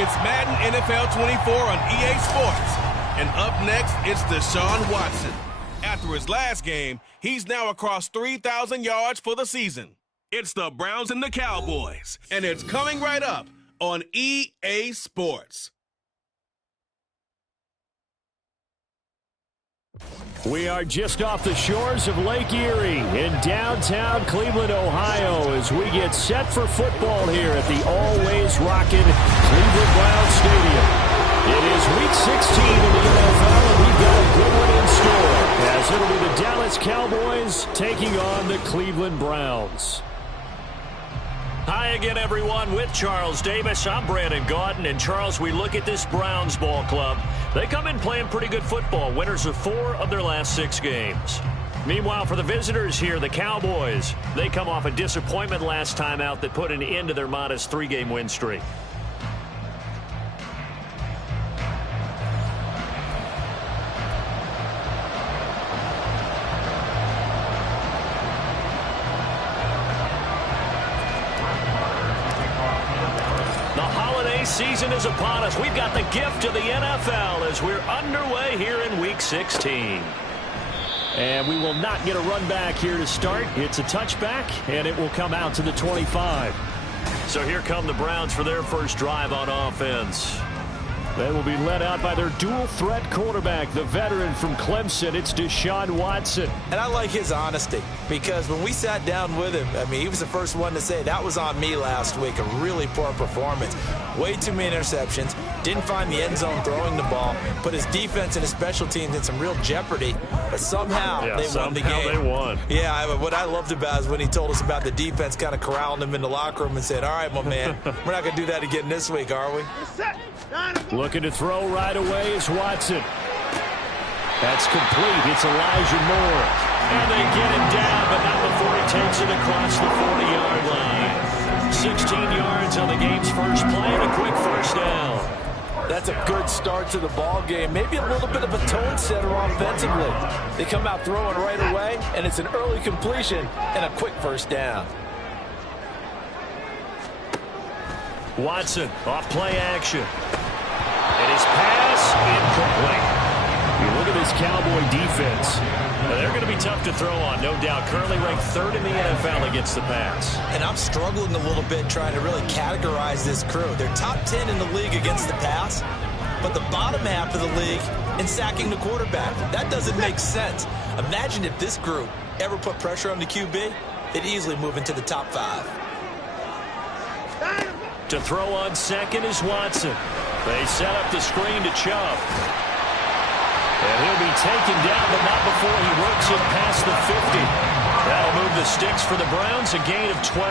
It's Madden NFL 24 on EA Sports. And up next, it's Deshaun Watson. After his last game, he's now across 3,000 yards for the season. It's the Browns and the Cowboys, and it's coming right up on EA Sports. We are just off the shores of Lake Erie in downtown Cleveland, Ohio, as we get set for football here at the always rockin' Cleveland Browns Stadium. It is Week 16 in the NFL, and we've got a good one in store, as it'll be the Dallas Cowboys taking on the Cleveland Browns. Hi again, everyone, with Charles Davis. I'm Brandon Gaudin, and Charles, we look at this Browns ball club. They come in playing pretty good football, winners of 4 of their last 6 games. Meanwhile, for the visitors here, the Cowboys, they come off a disappointment last time out that put an end to their modest 3-game win streak. Season is upon us. We've got the gift of the NFL as we're underway here in Week 16. And we will not get a run back here to start. It's a touchback, and it will come out to the 25. So here come the Browns for their first drive on offense. They will be led out by their dual-threat quarterback, the veteran from Clemson. It's Deshaun Watson. And I like his honesty, because when we sat down with him, I mean, he was the first one to say, that was on me last week, a really poor performance. Way too many interceptions, didn't find the end zone throwing the ball, put his defense and his special teams in some real jeoper but somehow they won the game. They won. Yeah, what I loved about is when he told us about the defense kind of corralling him in the locker room and said, all right, my man, we're not going to do that again this week, are we? Looking to throw right away is Watson. That's complete. It's Elijah Moore. And they get him down, but not before he takes it across the 40-yard line. 16 yards on the game's first play and a quick first down. That's a good start to the ball game. Maybe a little bit of a tone setter offensively. They come out throwing right away, and it's an early completion and a quick first down. Watson off play action. And his pass incomplete. You look at this Cowboy defense. They're going to be tough to throw on, no doubt. Currently ranked 3rd in the NFL against the pass. And I'm struggling a little bit trying to really categorize this crew. They're top 10 in the league against the pass, but the bottom half of the league in sacking the quarterback. That doesn't make sense. Imagine if this group ever put pressure on the QB, they'd easily move into the top 5. To throw on second is Watson. They set up the screen to Chubb. And he'll be taken down, but not before he works it past the 50. That'll move the sticks for the Browns, a gain of 12.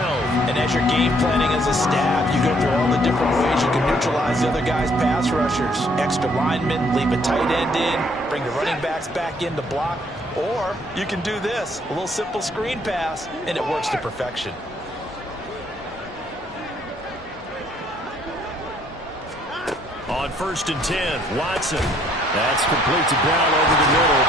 And as you're game planning as a staff, you go through all the different ways you can neutralize the other guy's pass rushers. Extra linemen, leave a tight end in, bring the running backs back in to block. Or you can do this, a little simple screen pass, and it works to perfection. On 1st and 10, Watson. That's complete to Brown over the middle.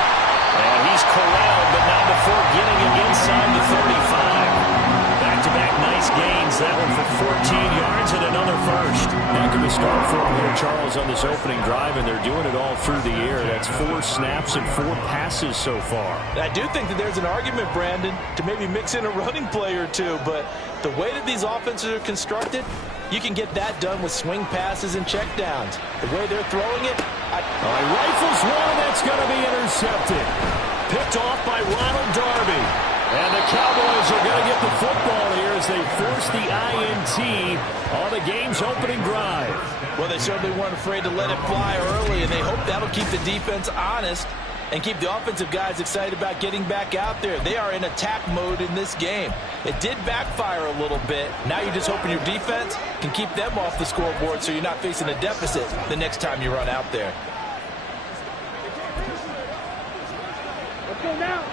And he's corralled, but not before getting it inside the 35. Back-to-back nice gains. That one for 14 yards and another first. Heck of a start for him here, Charles, on this opening drive, and they're doing it all through the air. That's 4 snaps and 4 passes so far. And I do think that there's an argument, Brandon, to maybe mix in a running play or two, but the way that these offenses are constructed, you can get that done with swing passes and checkdowns. The way they're throwing it, he rifles one that's going to be intercepted. Picked off by Ronald Darby. And the Cowboys are going to get the football here as they force the INT on the game's opening drive. Well, they certainly weren't afraid to let it fly early, and they hope that'll keep the defense honest and keep the offensive guys excited about getting back out there. They are in attack mode in this game. It did backfire a little bit. Now you're just hoping your defense can keep them off the scoreboard so you're not facing a deficit the next time you run out there. Let's go now.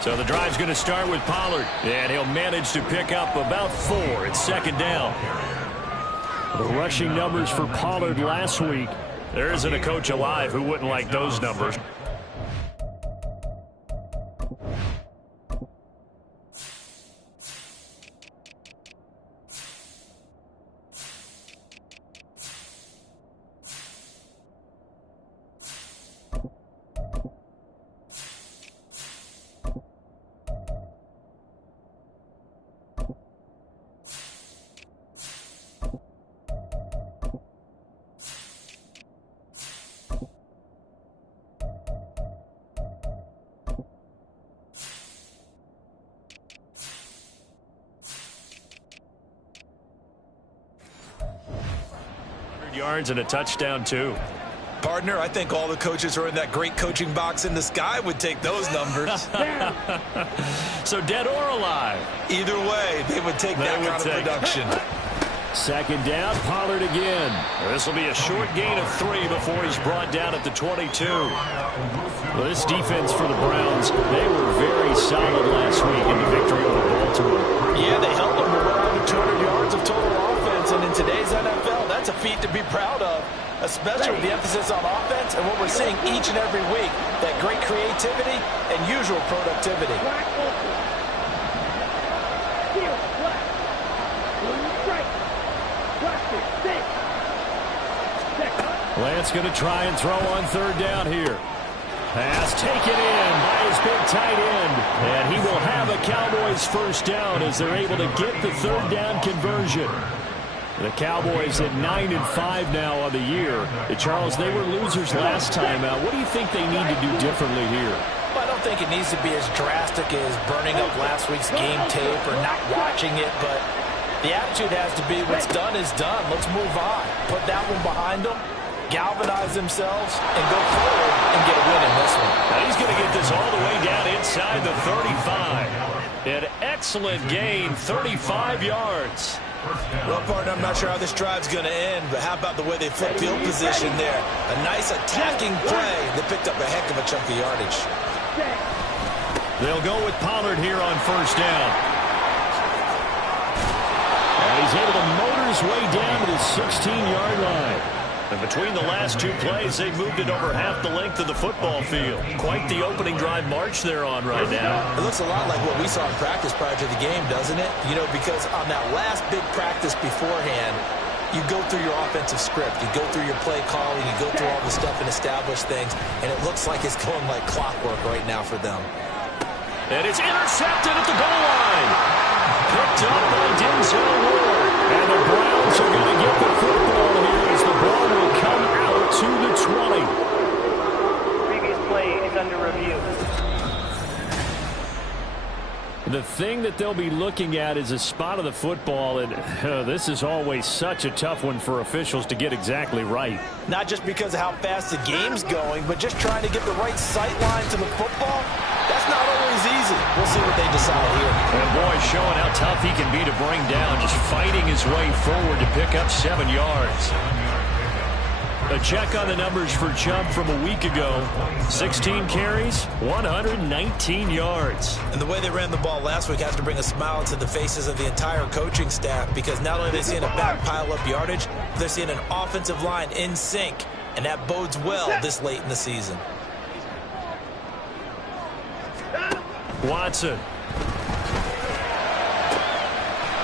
So the drive's going to start with Pollard, and he'll manage to pick up about 4. It's 2nd down. The rushing numbers for Pollard last week. There isn't a coach alive who wouldn't like those numbers. yards and a touchdown, too. Partner, I think all the coaches who are in that great coaching box in the sky would take those numbers. So dead or alive? Either way, they would take that kind of production. Second down, Pollard again. This will be a short gain of 3 before he's brought down at the 22. Well, this defense for the Browns, they were very solid last week in the victory over Baltimore. Yeah, they held them to well over 200 yards of total offense, and in today's NFL, that's a feat to be proud of, especially with the emphasis on offense and what we're seeing each and every week, that great creativity and usual productivity. Lance going to try and throw on third down here. Pass taken in by his big tight end. And he will have a Cowboys first down as they're able to get the third down conversion. The Cowboys at 9-5 now on the year. Charles, they were losers last time out. What do you think they need to do differently here? Well, I don't think it needs to be as drastic as burning up last week's game tape or not watching it, but the attitude has to be what's done is done. Let's move on. Put that one behind them, galvanize themselves, and go forward and get a win in this one. Now he's going to get this all the way down inside the 35. An excellent gain, 35 yards. Well, partner, I'm not sure how this drive's going to end, but how about the way they flip field position there? A nice attacking play that picked up a heck of a chunk of yardage. They'll go with Pollard here on first down. And he's able to motor his way down to the 16-yard line. And between the last two plays, they've moved it over half the length of the football field. Quite the opening drive march they're on right now. It looks a lot like what we saw in practice prior to the game, doesn't it? You know, because on that last big practice beforehand, you go through your offensive script. You go through your play calling. You go through all the stuff and establish things. And it looks like it's going like clockwork right now for them. And it's intercepted at the goal line. Picked up by Denzel Ward. And the Browns are going to get the football here as the ball will come out to the 20. Previous play is under review. The thing that they'll be looking at is a spot of the football, and this is always such a tough one for officials to get exactly right. Not just because of how fast the game's going, but just trying to get the right sight line to the football. That's not always easy. We'll see what they decide here. And boy, showing how tough he can be to bring down, just fighting his way forward to pick up 7 yards. A check on the numbers for Chubb from a week ago. 16 carries, 119 yards. And the way they ran the ball last week has to bring a smile to the faces of the entire coaching staff, because not only are they seeing a back pile up yardage, they're seeing an offensive line in sync, and that bodes well this late in the season. Watson.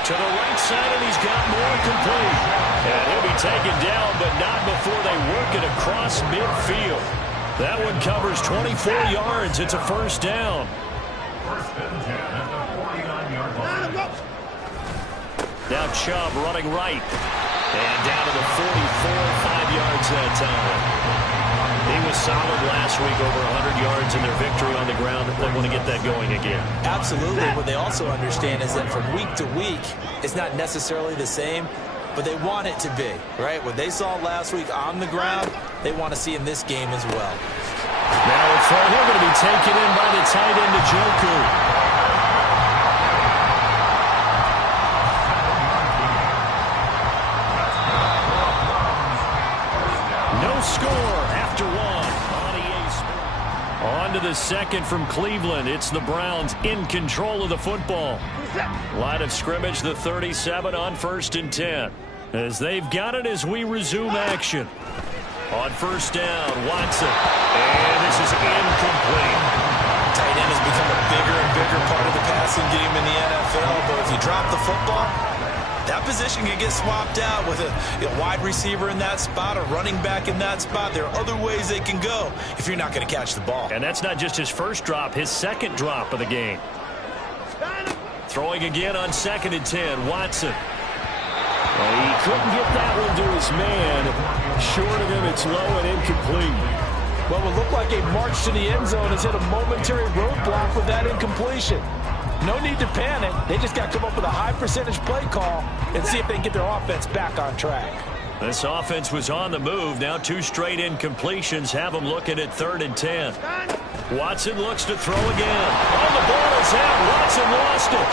To the right side, and he's got more complete. And he'll be taken down, but not before they work it across midfield. That one covers 24 yards. It's a first down. First and 10 at the 49-yard line. Now Chubb running right. And down to the 44, 5 yards that time. He was solid last week, over 100 yards in their victory on the ground. They want to get that going again. Absolutely. What they also understand is that from week to week, it's not necessarily the same, but they want it to be, right? What they saw last week on the ground, they want to see in this game as well. Now it's right here going to be taken in by the tight end, Njoku. No score after one on EA Sports. On to the second from Cleveland. It's the Browns in control of the football. Line of scrimmage, the 37 on first and 10. As they've got it as we resume action. On first down, Watson. And this is incomplete. Tight end has become a bigger and bigger part of the passing game in the NFL, but if you drop the football, that position can get swapped out with a wide receiver in that spot, a running back in that spot. There are other ways they can go if you're not going to catch the ball. And that's not just his first drop, his second drop of the game. Throwing again on second and 10, Watson. Well, he couldn't get that one to his man. Short of him, it's low and incomplete. Well, it looked like a march to the end zone has hit a momentary roadblock with that incompletion. No need to panic. They just got to come up with a high percentage play call and see if they can get their offense back on track. This offense was on the move. Now 2 straight incompletions have them looking at 3rd and 10. Watson looks to throw again. Oh, the ball is out. Watson lost it.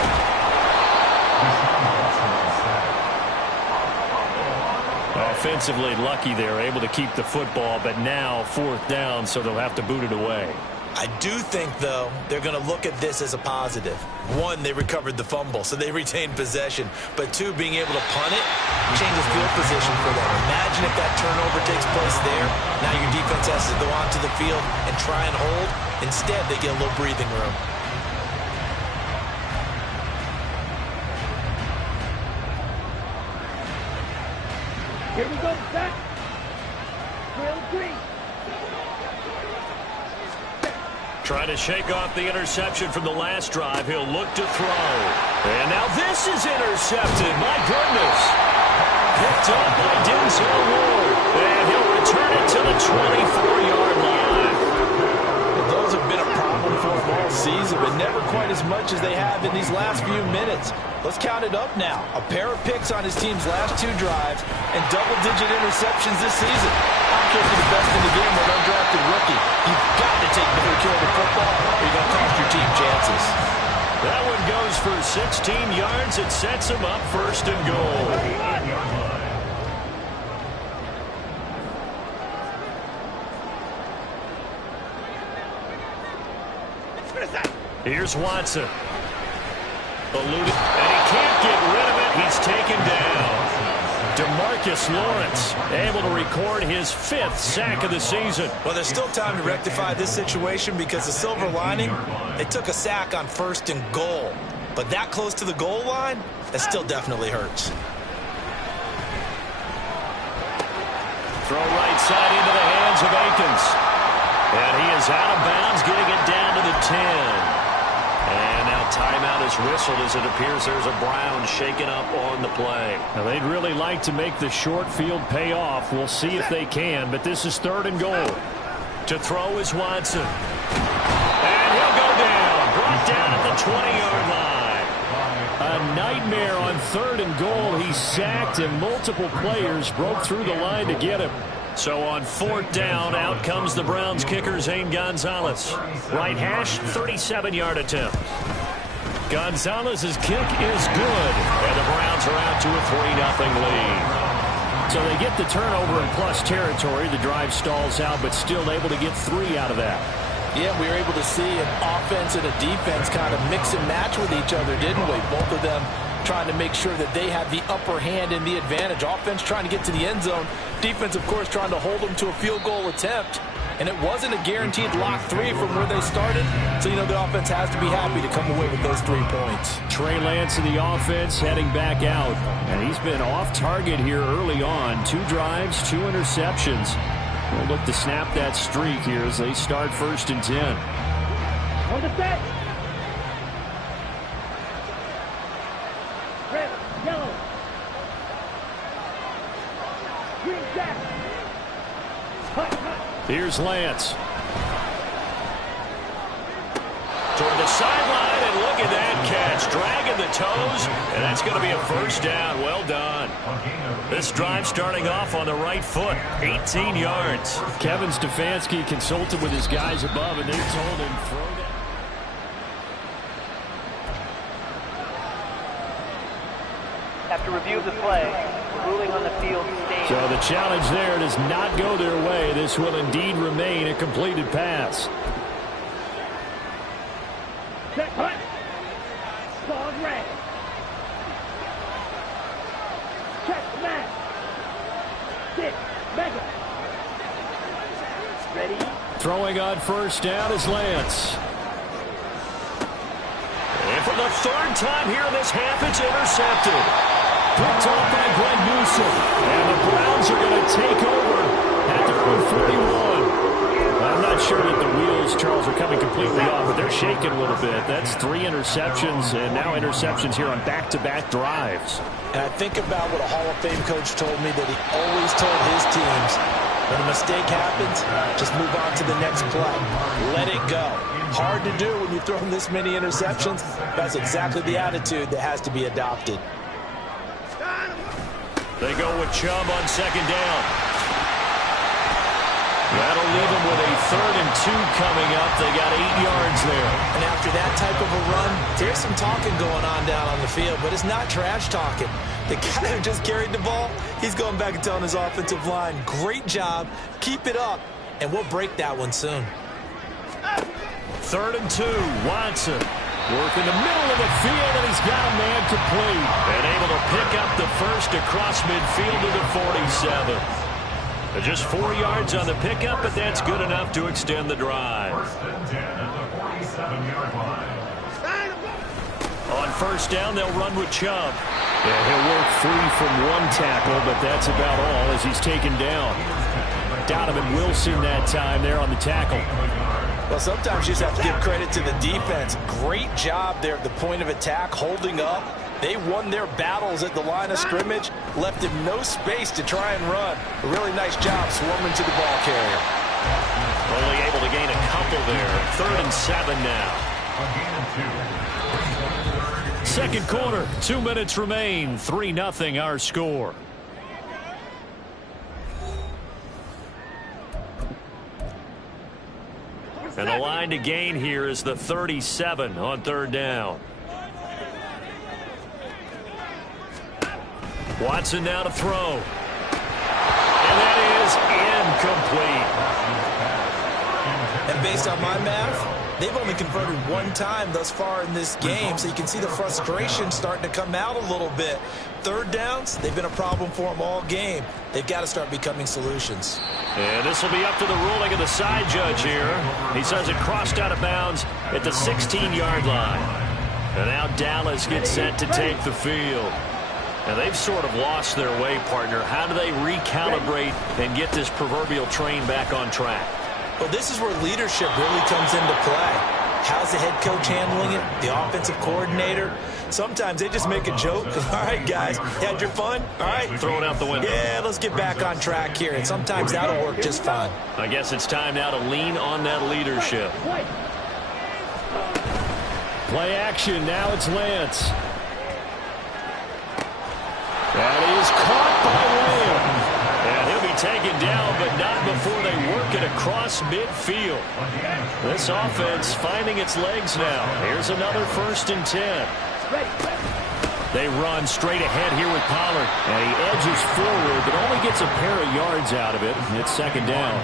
Offensively lucky they're able to keep the football, but now 4th down, so they'll have to boot it away. I do think, though, they're going to look at this as a positive. 1, they recovered the fumble, so they retained possession. But 2, being able to punt it changes field position for them. Imagine if that turnover takes place there. Now your defense has to go onto the field and try and hold. Instead, they get a little breathing room. Here we go, set. Drill 3. Trying to shake off the interception from the last drive. He'll look to throw. And now this is intercepted. My goodness. Picked up by Denzel Ward. And he'll return it to the 24-yard line. Well, those have been a problem for them all season, but never quite as much as they have in these last few minutes. Let's count it up now. A pair of picks on his team's last 2 drives and double-digit interceptions this season. I don't care if you're the best in the game or an undrafted rookie. You've got to take better care of the football or you're going to cost your team chances. That one goes for 16 yards. It sets him up 1st and goal. Here's Watson. Eluded, and he can't get rid of it. He's taken down. DeMarcus Lawrence able to record his 5th sack of the season. Well, there's still time to rectify this situation because the silver lining, they took a sack on 1st and goal. But that close to the goal line, that still definitely hurts. Throw right side into the hands of Akins. And he is out of bounds, getting it down to the 10. And now timeout is whistled as it appears there's a Brown shaken up on the play. Now they'd really like to make the short field pay off. We'll see if they can, but this is 3rd and goal. To throw is Watson. And he'll go down. Brought down at the 20-yard line. A nightmare on 3rd and goal. He sacked and multiple players broke through the line to get him. So on 4th down, out comes the Browns kicker, Zane Gonzalez. Right hash, 37-yard attempt. Gonzalez's kick is good. And the Browns are out to a 3-0 lead. So they get the turnover in plus territory. The drive stalls out, but still able to get 3 out of that. Yeah, we were able to see an offense and a defense kind of mix and match with each other, didn't we? Both of them trying to make sure that they have the upper hand and the advantage. Offense trying to get to the end zone. Defense, of course, trying to hold them to a field goal attempt. And it wasn't a guaranteed lock 3 from where they started. So, you know, the offense has to be happy to come away with those 3 points. Trey Lance in the offense heading back out. And he's been off target here early on. 2 drives, 2 interceptions. We'll look to snap that streak here as they start 1st and 10. On the set. Red, yellow. Green, jack. Here's Lance. Toward the sideline, and look at that catch. Dragging the toes, and that's going to be a 1st down. Well done. This drive starting off on the right foot. 18 yards. Kevin Stefanski consulted with his guys above, and they told him throw that. After review of the play, the ruling on the field stands. So the challenge there does not go their way. This will indeed remain a completed pass. Set, hut. Solid red. Check, smash. Sit, mega. Ready? Throwing on 1st down is Lance. And for the 3rd time here in this half, it's intercepted. Picked off by Greg Newsom. And the Browns are going to take over at their own 41. I'm not sure that the wheels, Charles, are coming completely off, but they're shaking a little bit. That's 3 interceptions, and now interceptions here on back-to-back drives. And I think about what a Hall of Fame coach told me that he always told his teams, when a mistake happens, just move on to the next play. Let it go. Hard to do when you throw this many interceptions. That's exactly the attitude that has to be adopted. They go with Chubb on second down. That'll leave them with a 3rd and 2 coming up. They got 8 yards there. And after that type of a run, there's some talking going on down on the field, but it's not trash talking. The guy who just carried the ball, he's going back and telling his offensive line, great job, keep it up, and we'll break that one soon. 3rd and 2, Watson. Working the middle of the field, and he's got a man complete. And able to pick up the first across midfield to the 47. Just 4 yards on the pickup, but that's good enough to extend the drive. 1st and 10 at the 47-yard line. On first down, they'll run with Chubb. Yeah, he'll work free from one tackle, but that's about all as he's taken down. Donovan Wilson that time there on the tackle. Well, sometimes you just have to give credit to the defense. Great job there at the point of attack, holding up. They won their battles at the line of scrimmage, left him no space to try and run. A really nice job swarming to the ball carrier. Only able to gain a couple there. 3rd and 7 now. Second quarter, 2 minutes remain. 3-0 our score. And the line to gain here is the 37 on 3rd down. Watson now to throw. And that is incomplete. And based on my math, they've only converted one time thus far in this game, so you can see the frustration starting to come out a little bit. 3rd downs, they've been a problem for them all game. They've got to start becoming solutions. And this will be up to the ruling of the side judge here. He says it crossed out of bounds at the 16-yard line. And now Dallas gets set to take the field. And they've sort of lost their way, partner. How do they recalibrate and get this proverbial train back on track? Well, this is where leadership really comes into play. How's the head coach handling it? The offensive coordinator? Sometimes they just make a joke. All right, guys, you had your fun? All right. Throw it out the window. Yeah, let's get back on track here. And sometimes that'll work just fine. I guess it's time now to lean on that leadership. Play action. Now it's Lance. That is caught by Lamb. And he'll be taken down, but not before they work it across midfield. This offense finding its legs now. Here's another 1st and 10. They run straight ahead here with Pollard. And he edges forward, but only gets a pair of yards out of it. It's 2nd down.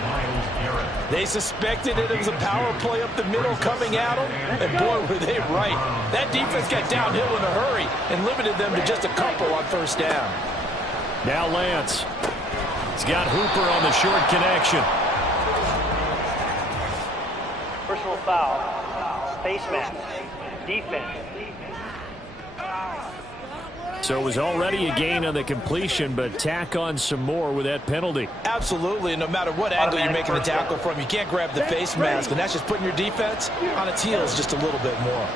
They suspected it was a power play up the middle coming at them, and boy, were they right. That defense got downhill in a hurry and limited them to just a couple on 1st down. Now Lance. He's got Hooper on the short connection. Personal foul. Face mask. Defense. So it was already a gain on the completion, but tack on some more with that penalty. Absolutely. No matter what angle you're making the tackle from, you can't grab the face mask, and that's just putting your defense on its heels just a little bit more.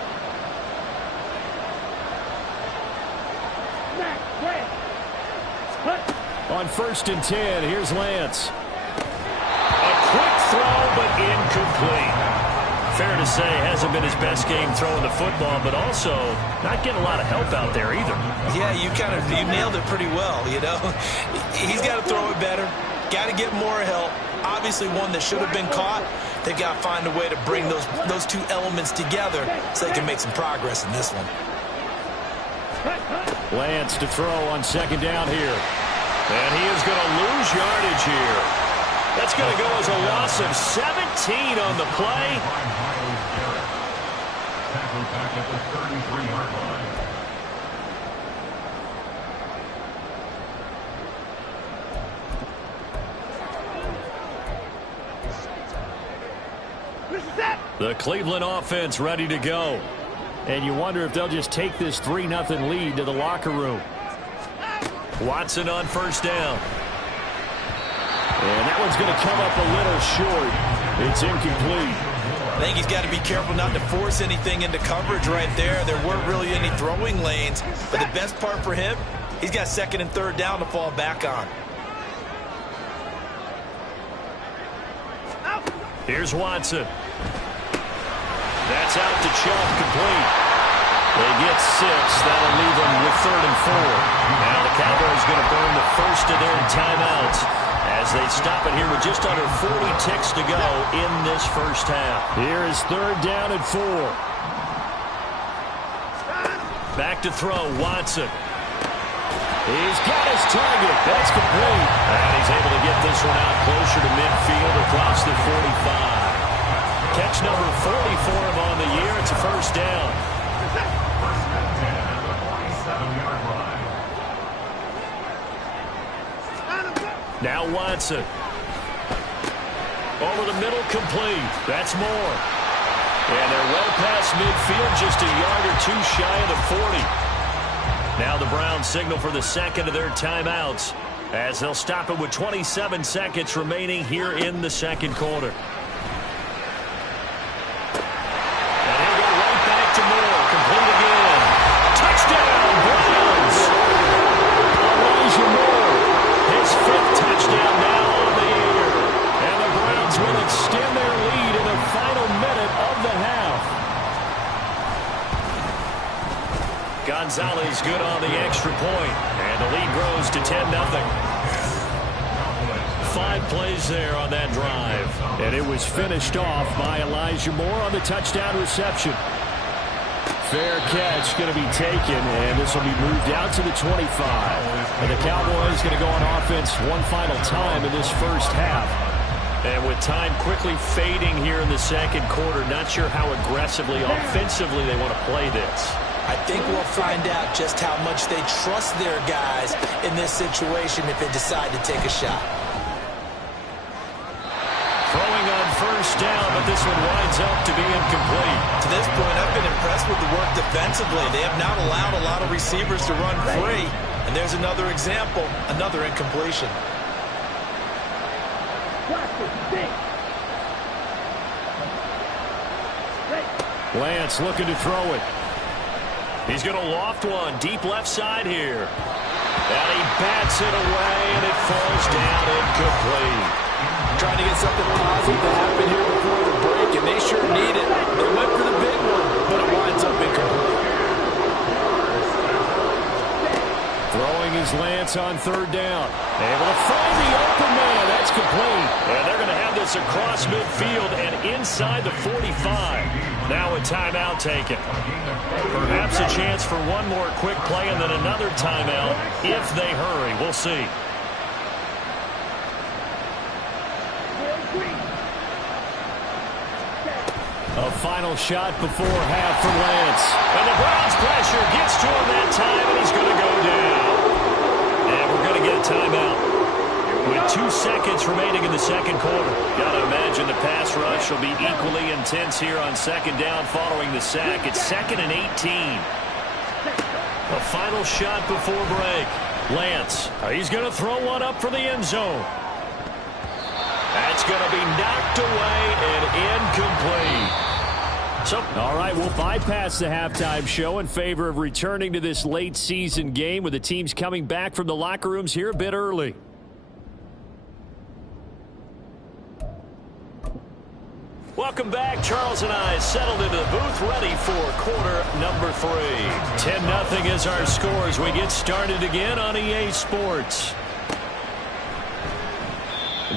On 1st and 10, here's Lance. A quick throw, but incomplete. Fair to say, hasn't been his best game throwing the football, but also not getting a lot of help out there either. Yeah, you nailed it pretty well, you know. He's got to throw it better, got to get more help. Obviously one that should have been caught. They've got to find a way to bring those two elements together so they can make some progress in this one. Lance to throw on 2nd down here. And he is going to lose yardage here. That's going to go as a loss of 17 on the play. Back at the 33-yard line. The Cleveland offense ready to go. And you wonder if they'll just take this 3-0 lead to the locker room. Watson on 1st down. And that one's going to come up a little short. It's incomplete. I think he's got to be careful not to force anything into coverage right there. There weren't really any throwing lanes. But the best part for him, he's got 2nd and 3rd down to fall back on. Here's Watson. That's out to Chubb, complete. They get 6. That'll leave them with 3rd and 4. Now the Cowboys going to burn the first of their timeouts as they stop it here with just under 40 ticks to go in this first half. Here is 3rd down and 4. Back to throw, Watson. He's got his target. That's complete. And he's able to get this one out closer to midfield across the 45. Catch number 40 for him on the year. It's a first down. Now Watson. Over the middle, complete. That's more. And they're well past midfield, just a yard or two shy of the 40. Now the Browns signal for the second of their timeouts as they'll stop it with 27 seconds remaining here in the second quarter. And he'll go right back to Moore. Complete again. Touchdown, Browns! Elijah Moore. His 5th touchdown now on the year. And the Browns will extend their lead in the final minute of the half. Gonzalez good on the extra point. And the lead grows to 10-0. 5 plays there on that drive. And it was finished off by Elijah Moore on the touchdown reception. Fair catch going to be taken, and this will be moved out to the 25. And the Cowboys going to go on offense one final time in this first half. And with time quickly fading here in the second quarter, not sure how aggressively, offensively they want to play this. I think we'll find out just how much they trust their guys in this situation if they decide to take a shot. Throwing on first down, but this one winds up to be incomplete. To this point, I've been impressed with the work defensively. They have not allowed a lot of receivers to run free. And there's another example, another incompletion. Lance looking to throw it. He's going to loft one deep left side here. And he bats it away, and it falls down incomplete. Trying to get something positive to happen here before the break, and they sure need it. They went for the big one, but it winds up incomplete. Throwing his Lance on 3rd down. Able to find the open man. That's complete. And they're going to have this across midfield and inside the 45. Now a timeout taken. Perhaps a chance for one more quick play and then another timeout if they hurry. We'll see. A final shot before half for Lance. And the Browns pressure gets to him that time, and he's going to go down. And we're going to get a timeout. With 2 seconds remaining in the second quarter. Got to imagine the pass rush will be equally intense here on second down following the sack. It's 2nd and 18. A final shot before break. Lance, he's going to throw one up for the end zone. That's going to be knocked away and incomplete. So, all right, we'll bypass the halftime show in favor of returning to this late season game with the teams coming back from the locker rooms here a bit early. Welcome back. Charles and I settled into the booth ready for quarter number 3. 10-0 is our score as we get started again on EA Sports.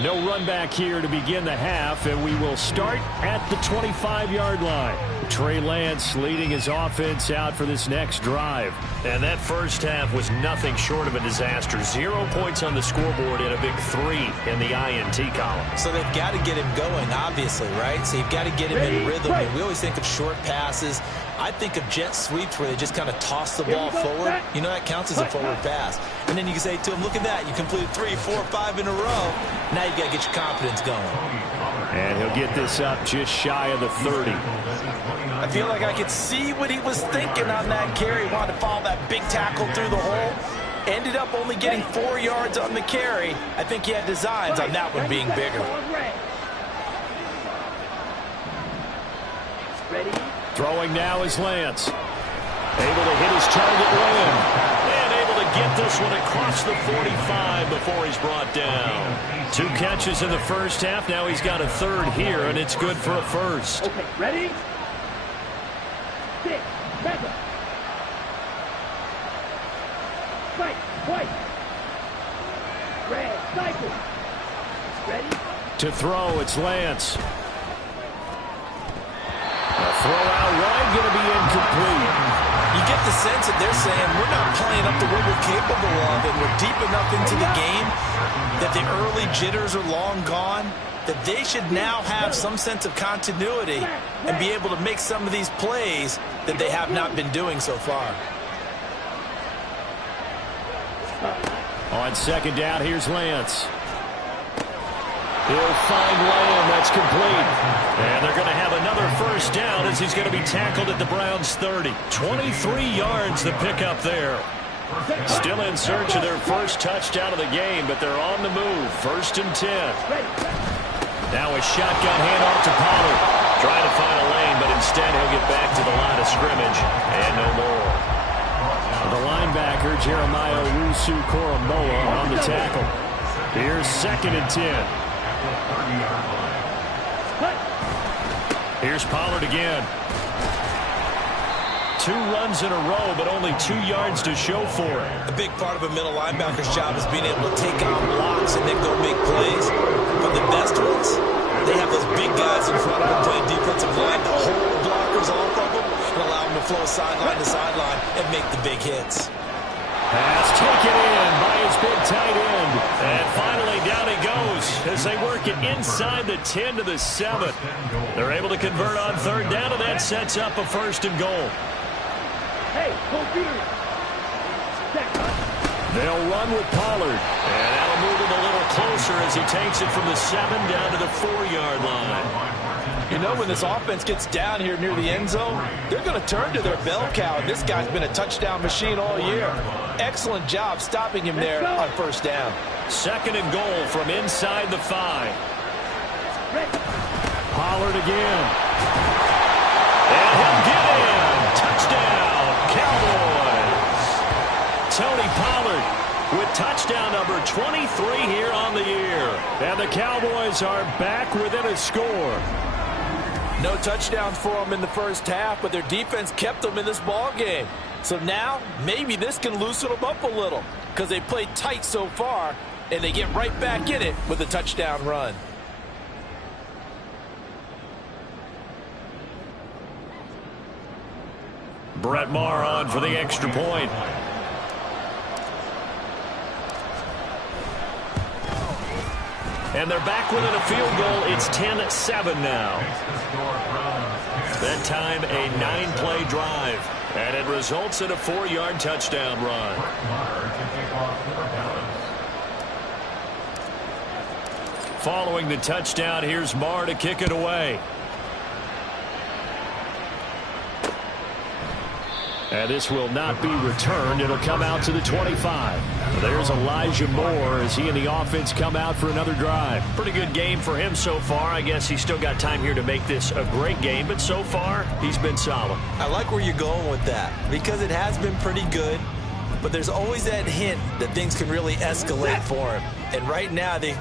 No run back here to begin the half, and we will start at the 25-yard line. Trey Lance leading his offense out for this next drive. And that first half was nothing short of a disaster. 0 points on the scoreboard and a big 3 in the INT column. So they've got to get him going, obviously, right? So you've got to get him in rhythm. And we always think of short passes. I think of jet sweeps where they just kind of toss the ball forward. You know, that counts as a forward pass. And then you can say to him, look at that. You completed 3, 4, 5 in a row. Now you've got to get your confidence going. And he'll get this up just shy of the 30. I feel like I could see what he was thinking on that carry. Wanted to follow that big tackle through the hole. Ended up only getting 4 yards on the carry. I think he had designs on that one being bigger. Ready? Throwing now is Lance. Able to hit his target limb. And able to get this one across the 45 before he's brought down. 2 catches in the first half. Now he's got a 3rd here, and it's good for a first. Okay, ready? 6, back up. To throw, it's Lance. A throw out wide, going to be incomplete. You get the sense that they're saying we're not playing up to what we're capable of, and we're deep enough into the game that the early jitters are long gone, that they should now have some sense of continuity and be able to make some of these plays that they have not been doing so far. On second down, here's Lance. He'll find Lamb. That's complete. And they're going to have another first down as he's going to be tackled at the Browns' 30. 23 yards the pickup there. Still in search of their first touchdown of the game, but they're on the move. 1st and 10. Now a shotgun handoff to Pollard. Trying to find a lane, but instead he'll get back to the line of scrimmage. And no more. The linebacker, Jeremiah Owusu-Koramoah, on the tackle. Here's 2nd and 10. Here's Pollard again. 2 runs in a row, but only 2 yards to show for it. A big part of a middle linebacker's job is being able to take on blocks and then go make plays. But the best ones, they have those big guys in front of them playing defensive line to hold blockers off of them and allow them to flow sideline to sideline and make the big hits. Pass taken in by his big tight end. And finally down he goes as they work it inside the 10 to the 7. They're able to convert on 3rd down, and that sets up a 1st and goal. Hey, go beat it. They'll run with Pollard. And that'll move him a little closer as he takes it from the 7 down to the 4-yard line. You know, when this offense gets down here near the end zone, they're going to turn to their bell cow. And this guy's been a touchdown machine all year. Excellent job stopping him there on 1st down. 2nd and goal from inside the 5. Pollard again. And he'll get in. Touchdown, Cowboys. Tony Pollard with touchdown number 23 here on the year. And the Cowboys are back within a score. No touchdowns for them in the first half, but their defense kept them in this ball game. So now, maybe this can loosen them up a little because they played tight so far, and they get right back in it with a touchdown run. Brett Maher on for the extra point. And they're back within a field goal. It's 10-7 now. That time, a 9-play drive. And it results in a 4-yard touchdown run. Following the touchdown, here's Maher to kick it away. And this will not be returned. It'll come out to the 25. There's Elijah Moore as he and the offense come out for another drive. Pretty good game for him so far. I guess he's still got time here to make this a great game, but so far he's been solid. I like where you're going with that because it has been pretty good, but there's always that hint that things can really escalate for him. And right now, they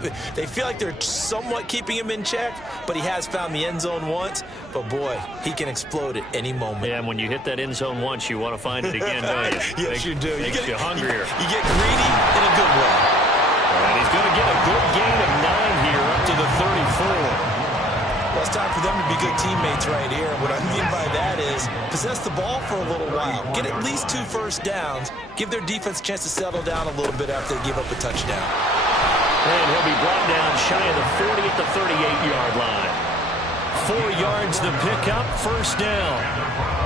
feel like they're somewhat keeping him in check, but he has found the end zone once. But, boy, he can explode at any moment. Yeah, and when you hit that end zone once, you want to find it again, don't you? Yes, you do. Makes you hungrier. You get greedy in a good way. And he's going to get a good gain of 9 here up to the 34. Well, it's time for them to be good teammates right here. What I mean by that is possess the ball for a little while. Get at least 2 first downs. Give their defense a chance to settle down a little bit after they give up a touchdown. And he'll be brought down shy of the 40 at the 38-yard line. 4 yards the pickup, first down.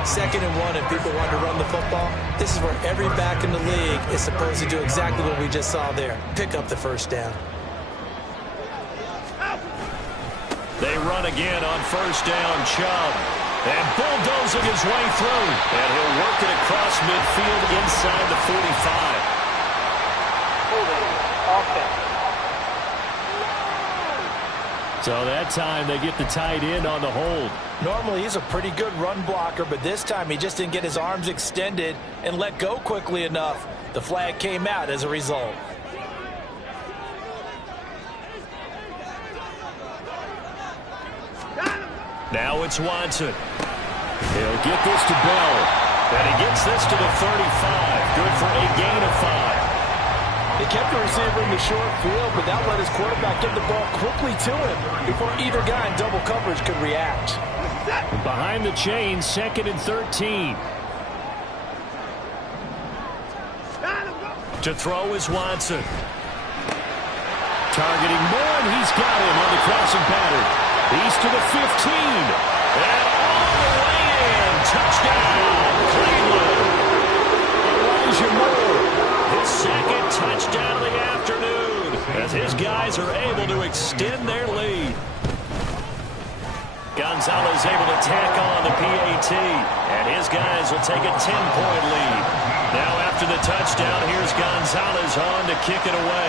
2nd and 1, and people want to run the football. This is where every back in the league is supposed to do exactly what we just saw there. Pick up the first down. They run again on first down, Chubb. And bulldozing his way through. And he'll work it across midfield inside the 45. Holding offense. So that time they get the tight end on the hold. Normally he's a pretty good run blocker, but this time he just didn't get his arms extended and let go quickly enough. The flag came out as a result. Now it's Watson. He'll get this to Bell. And he gets this to the 35. Good for a gain of 5. He kept the receiver in the short field, but that let his quarterback get the ball quickly to him before either guy in double coverage could react. Behind the chain, 2nd and 13. To throw is Watson. Targeting Moore, and he's got him on the crossing pattern. He's to the 15. And all the way in. Touchdown, Cleveland. Elijah Moore, his 2nd touchdown of the afternoon, as his guys are able to extend their lead. Gonzalez able to tack on the PAT, and his guys will take a 10-point lead. Now after the touchdown, here's Gonzalez on to kick it away.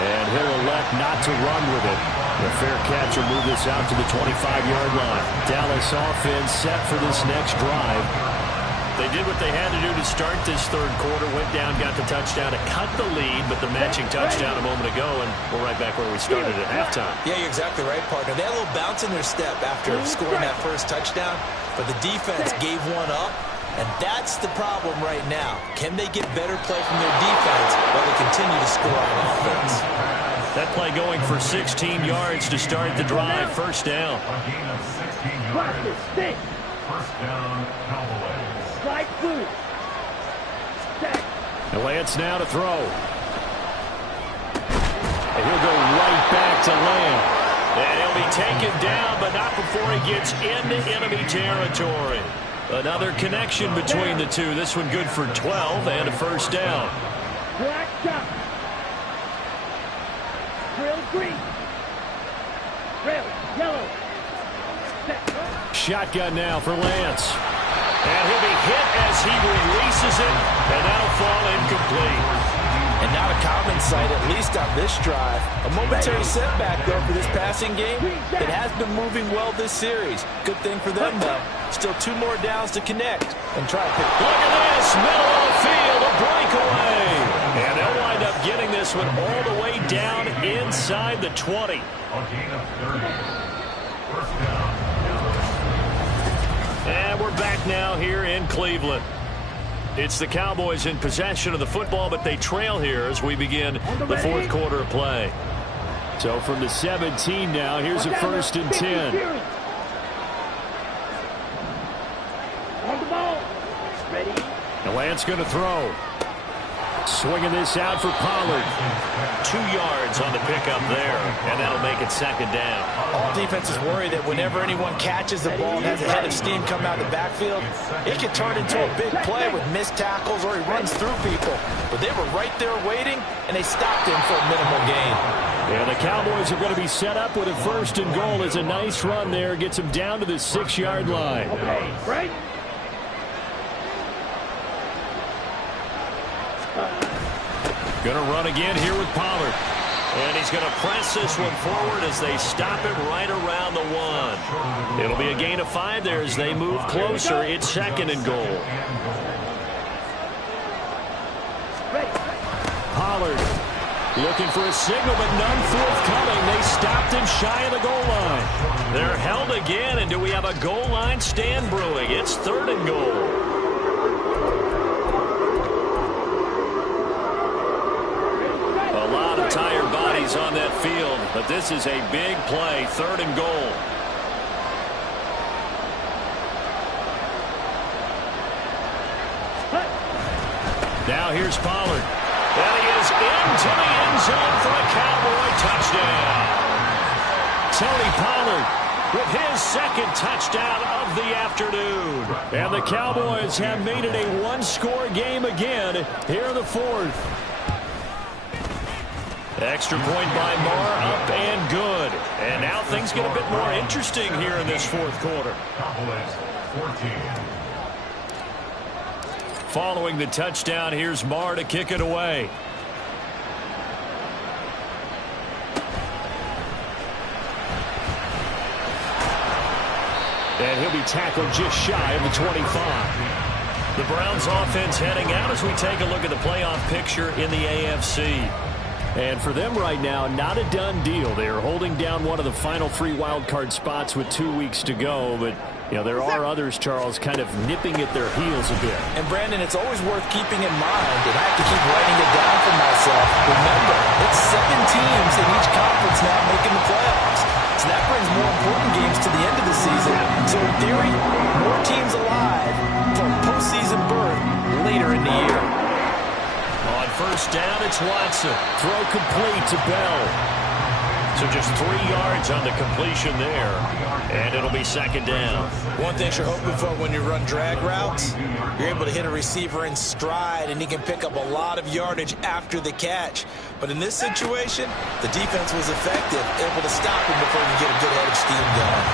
And he'll elect not to run with it. The fair catch will move this out to the 25-yard line. Dallas offense set for this next drive. They did what they had to do to start this third quarter. Went down, got the touchdown to cut the lead, but the matching touchdown a moment ago, and we're right back where we started at halftime. Yeah, you're exactly right, partner. They had a little bounce in their step after scoring that first touchdown, but the defense gave one up, and that's the problem right now. Can they get better play from their defense while they continue to score on offense? That play going for 16 yards to start the drive. First down. A gain of 16 yards. First down, Cowboys. Slide through. And Lance now to throw. And he'll go right back to Lamb. And he'll be taken down, but not before he gets into enemy territory. Another connection between the two. This one good for 12 and a first down. Black dot. Trail green. Trail yellow. Shotgun now for Lance. And he'll be hit as he releases it, and that'll fall incomplete. And not a common sight, at least on this drive. A momentary setback, though, for this passing game. It has been moving well this series. Good thing for them, though. Still 2 more downs to connect and try to pick. Look at this, middle of the field, a breakaway. And they'll wind up getting this one all the way down inside the 20. A gain of 30. First down. And we're back now here in Cleveland. It's the Cowboys in possession of the football, but they trail here as we begin the fourth quarter of play. So from the 17 now, here's a 1st and 10. On the ball. Ready. And Lance going to throw. Swinging this out for Pollard. 2 yards on the pickup there, and that'll make it 2nd down. All defenses worry that whenever anyone catches the ball and has a head of steam come out of the backfield, it can turn into a big play with missed tackles or he runs through people. But they were right there waiting, and they stopped him for a minimal gain. Yeah, the Cowboys are going to be set up with a 1st and goal. It's a nice run there. Gets them down to the 6-yard line. Okay, right. Going to run again here with Pollard. And he's going to press this one forward as they stop him right around the 1. It'll be a gain of 5 there as they move closer. It's 2nd and goal. Pollard looking for a signal, but none forthcoming. They stopped him shy of the goal line. They're held again, and do we have a goal line stand brewing? It's 3rd and goal. Tired bodies on that field, but this is a big play. 3rd and goal. Now here's Pollard. And he is into the end zone for a Cowboy touchdown. Tony Pollard with his 2nd touchdown of the afternoon. And the Cowboys have made it a 1-score game again here in the 4th. Extra point by Marr, up and good. And now things get a bit more interesting here in this 4th quarter. Cowboys 14. Following the touchdown, here's Marr to kick it away. And he'll be tackled just shy of the 25. The Browns offense heading out as we take a look at the playoff picture in the AFC. And for them right now, not a done deal. They are holding down one of the final 3 wild card spots with 2 weeks to go. But You know, there are others, Charles, kind of nipping at their heels a bit. And, Brandon, it's always worth keeping in mind, and I have to keep writing it down for myself. Remember, it's 7 teams in each conference now making the playoffs. So that brings more important games to the end of the season. So, in theory, more teams alive for a postseason berth later in the year. On first down, it's Watson. Throw complete to Bell. So just 3 yards on the completion there. And it'll be second down. One thing you're hoping for when you run drag routes, you're able to hit a receiver in stride, and he can pick up a lot of yardage after the catch. But in this situation, the defense was effective, able to stop him before he could get a good head of steam going.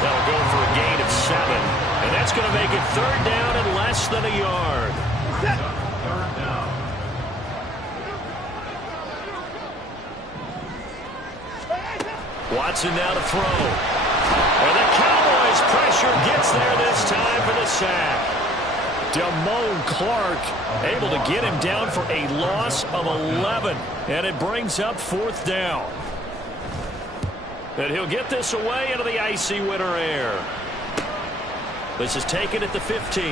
That'll go for a gain of 7. And that's going to make it third down and less than a yard. Third down. Watson now to throw. And the Cowboys pressure gets there this time for the sack. Damone Clark able to get him down for a loss of 11. And it brings up fourth down. And he'll get this away into the icy winter air. This is taken at the 15.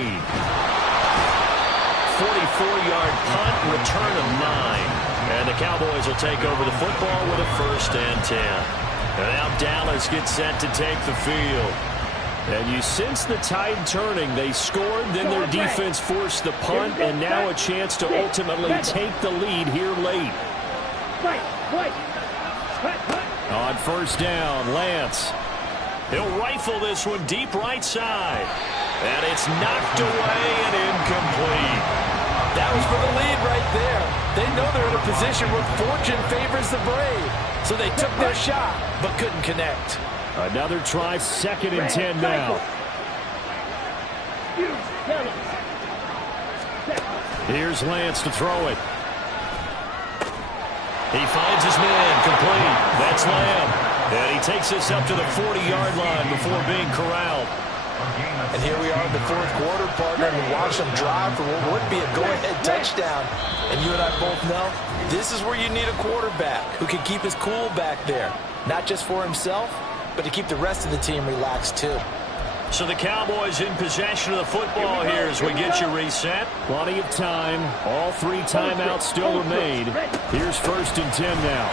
44-yard punt, return of 9. And the Cowboys will take over the football with a first and 10. And now Dallas gets set to take the field. And you sense the tide turning. They scored, then their defense forced the punt, and now a chance to ultimately take the lead here late. On first down, Lance. He'll rifle this one deep right side. And it's knocked away and incomplete. That was for the lead right there. They know they're in a position where fortune favors the brave. So they took their shot, but couldn't connect. Another try, second and 10 now. Here's Lance to throw it. He finds his man, complete. That's Lamb. And he takes this up to the 40-yard line before being corralled. And here we are in the fourth quarter, partner, and we watch them drive for what would be a go-ahead touchdown. And you and I both know this is where you need a quarterback who can keep his cool back there. Not just for himself, but to keep the rest of the team relaxed too. So the Cowboys in possession of the football here as we get you reset. Plenty of time. All 3 timeouts still remain. Here's first and 10 now.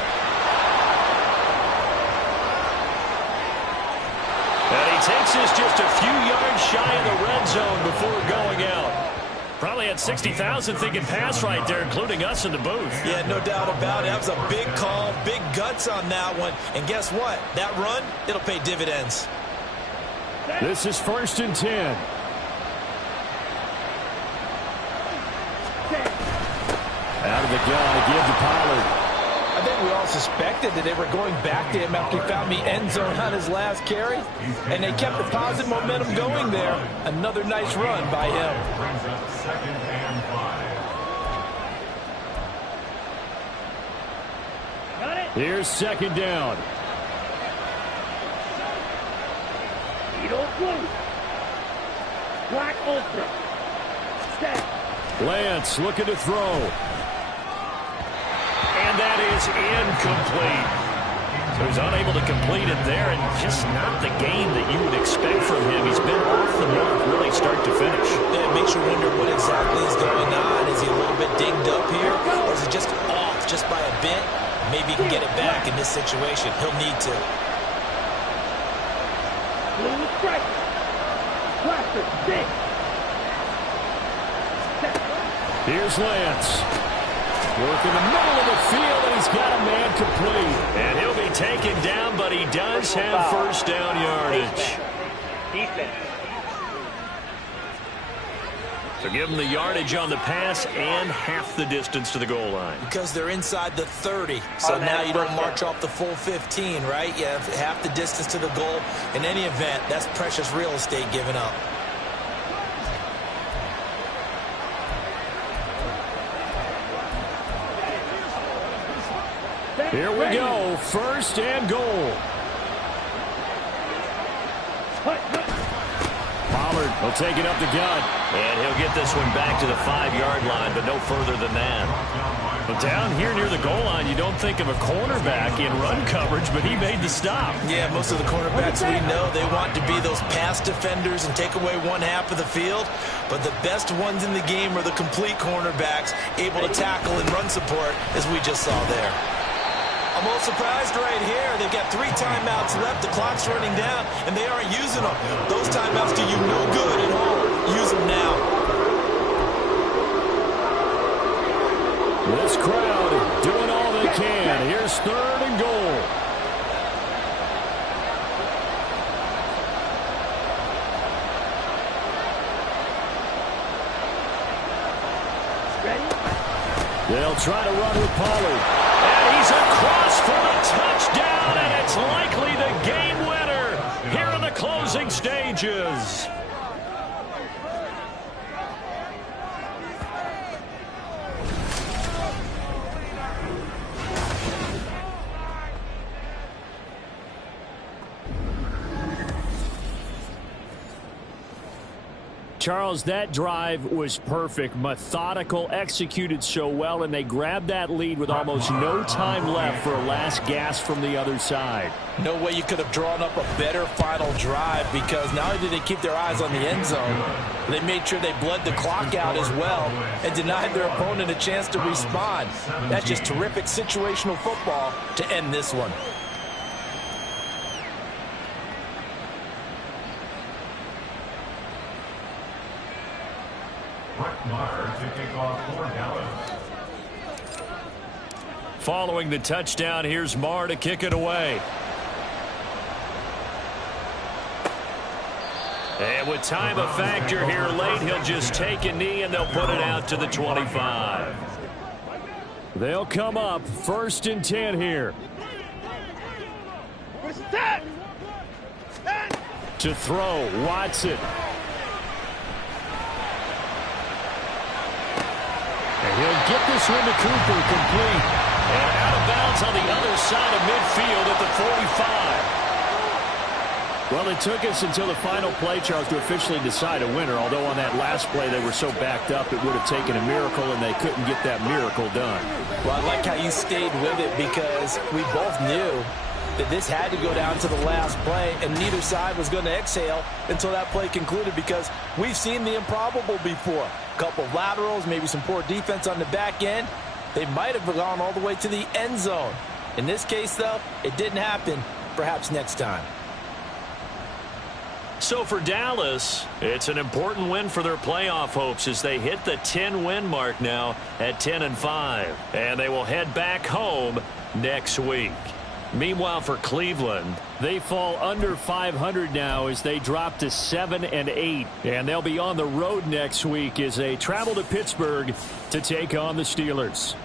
And he takes this just a few yards shy of the red zone before going out. Probably had 60,000 thinking pass right there, including us in the booth. Yeah, no doubt about it. That was a big call, big guts on that one. And guess what? That run, it'll pay dividends. This is first and 10. Out of the gun, a give to Pollard. I think we all suspected that they were going back to him after he found the end zone on his last carry. And they kept the positive momentum going there. Another nice run by him. Brings up second and 5. Here's second down. Black Ultra. Set. Lance looking to throw. And that is incomplete. So he's unable to complete it there, and just not the game that you would expect from him. He's been off the mark really start to finish. Yeah, it makes you wonder what exactly is going on. Is he a little bit dinged up here, or is it just off just by a bit? Maybe he can get it back in this situation. He'll need to. Blue strike. Blaster. Six. Here's Lance. Work in the middle of the field, and he's got a man complete. And he'll be taken down, but he does have first down yardage. Defense. So give him the yardage on the pass and half the distance to the goal line. Because they're inside the 30. So now you don't march off the full 15, right? You have half the distance to the goal. In any event, that's precious real estate given up. Here we go, first and goal. Pollard will take it up the gut. And he'll get this one back to the 5-yard line, but no further than that. Well, down here near the goal line, you don't think of a cornerback in run coverage, but he made the stop. Yeah, most of the cornerbacks we know, they want to be those pass defenders and take away one half of the field. But the best ones in the game are the complete cornerbacks, able to tackle and run support, as we just saw there. I'm a little surprised right here. They've got 3 timeouts left. The clock's running down, and they aren't using them. Those timeouts do you no good at home. Use them now. This crowd doing all they can. Here's 3rd and goal. They'll try to run with Pollard. And he's across for the touchdown, and it's likely the game winner here in the closing stages. Charles, that drive was perfect, methodical, executed so well, and they grabbed that lead with almost no time left for a last gasp from the other side. No way you could have drawn up a better final drive, because not only did they keep their eyes on the end zone, they made sure they bled the clock out as well and denied their opponent a chance to respond. That's just terrific situational football to end this one. Following the touchdown, here's Marr to kick it away. And with time a factor here late, he'll just take a knee and they'll put it out to the 25. They'll come up 1st and 10 here. To throw, Watson. And he'll get this one to Cooper, complete. And out of bounds on the other side of midfield at the 45. Well, it took us until the final play, Charles, to officially decide a winner, although on that last play they were so backed up it would have taken a miracle, and they couldn't get that miracle done. Well, I like how you stayed with it, because we both knew that this had to go down to the last play, and neither side was going to exhale until that play concluded, because we've seen the improbable before. A couple of laterals, maybe some poor defense on the back end. They might have gone all the way to the end zone. In this case, though, it didn't happen. Perhaps next time. So for Dallas, it's an important win for their playoff hopes as they hit the 10-win mark now at 10-5. And they will head back home next week. Meanwhile, for Cleveland, they fall under 500 now as they drop to 7-8. And they'll be on the road next week as they travel to Pittsburgh to take on the Steelers.